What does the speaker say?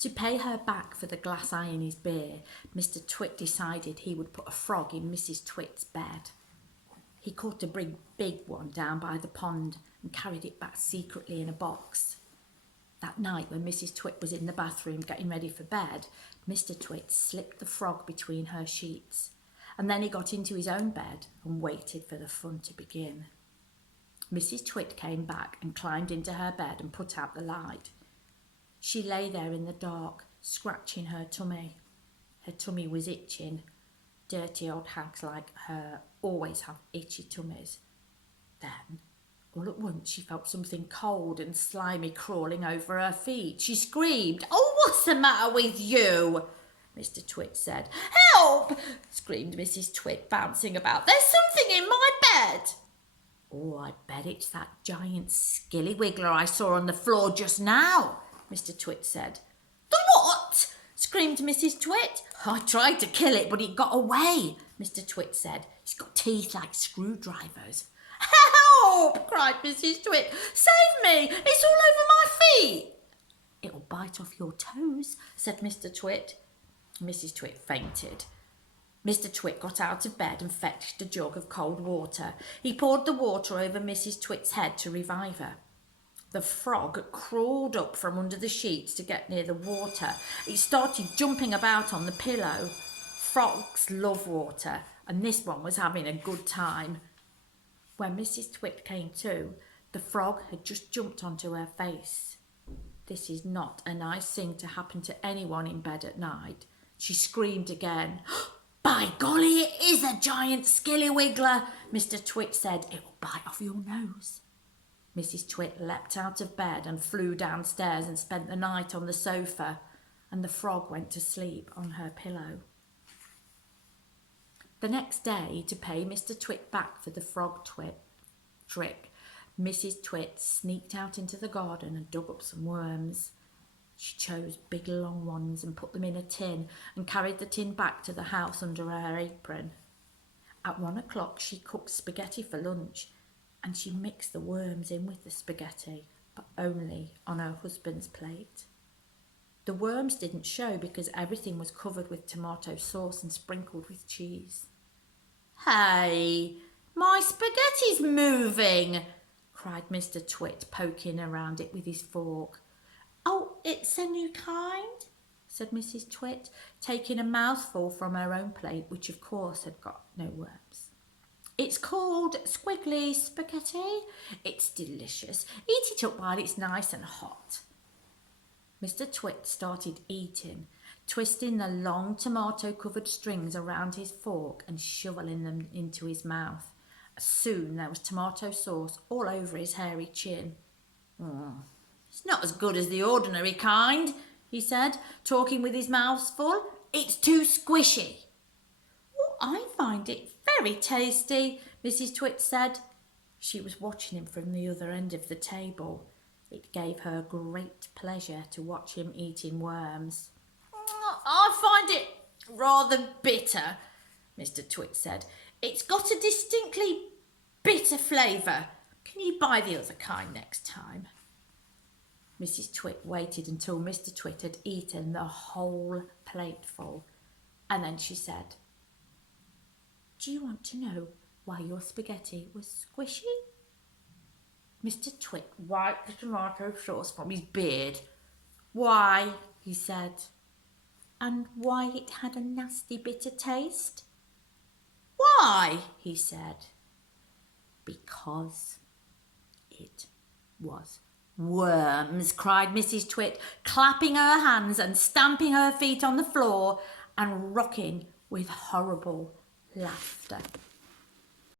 To pay her back for the glass eye in his beer, Mr. Twit decided he would put a frog in Mrs. Twit's bed. He caught a big one down by the pond and carried it back secretly in a box. That night, when Mrs. Twit was in the bathroom getting ready for bed, Mr. Twit slipped the frog between her sheets, and then he got into his own bed and waited for the fun to begin. Mrs. Twit came back and climbed into her bed and put out the light. She lay there in the dark, scratching her tummy. Her tummy was itching. Dirty old hags like her always have itchy tummies. Then, all at once, she felt something cold and slimy crawling over her feet. She screamed, "Oh, what's the matter with you?" Mr. Twit said. "Help!" screamed Mrs. Twit, bouncing about. "There's something in my bed." "Oh, I bet it's that giant skilly wiggler I saw on the floor just now," Mr. Twit said. "The what?" screamed Mrs. Twit. "I tried to kill it, but it got away," Mr. Twit said. "It's got teeth like screwdrivers." "Help!" cried Mrs. Twit. "Save me! It's all over my feet." "It'll bite off your toes," said Mr. Twit. Mrs. Twit fainted. Mr. Twit got out of bed and fetched a jug of cold water. He poured the water over Mrs. Twit's head to revive her. The frog crawled up from under the sheets to get near the water. It started jumping about on the pillow. Frogs love water, and this one was having a good time. When Mrs. Twit came to, the frog had just jumped onto her face. This is not a nice thing to happen to anyone in bed at night. She screamed again. "By golly, it is a giant skilly wiggler," Mr. Twit said. "It will bite off your nose." Mrs. Twit leapt out of bed and flew downstairs and spent the night on the sofa, and the frog went to sleep on her pillow. The next day, to pay Mr. Twit back for the frog trick, Mrs. Twit sneaked out into the garden and dug up some worms. She chose big long ones and put them in a tin and carried the tin back to the house under her apron. At 1 o'clock, she cooked spaghetti for lunch, and she mixed the worms in with the spaghetti, but only on her husband's plate. The worms didn't show because everything was covered with tomato sauce and sprinkled with cheese. "Hey, my spaghetti's moving!" cried Mr. Twit, poking around it with his fork. "Oh, it's a new kind," said Mrs. Twit, taking a mouthful from her own plate, which of course had got no worms. "It's called squiggly spaghetti. It's delicious. Eat it up while it's nice and hot." Mr. Twit started eating, twisting the long tomato-covered strings around his fork and shoveling them into his mouth. Soon there was tomato sauce all over his hairy chin. "It's not as good as the ordinary kind," he said, talking with his mouth full. "It's too squishy." "Oh, I find it very tasty," Mrs. Twit said. She was watching him from the other end of the table. It gave her great pleasure to watch him eating worms. "I find it rather bitter," Mr. Twit said. "It's got a distinctly bitter flavour. Can you buy the other kind next time?" Mrs. Twit waited until Mr. Twit had eaten the whole plateful, and then she said, "Do you want to know why your spaghetti was squishy?" Mr. Twit wiped the tomato sauce from his beard. "Why?" he said. "And why it had a nasty bitter taste?" "Why?" he said. "Because it was worms," cried Mrs. Twit, clapping her hands and stamping her feet on the floor and rocking with horrible laughter.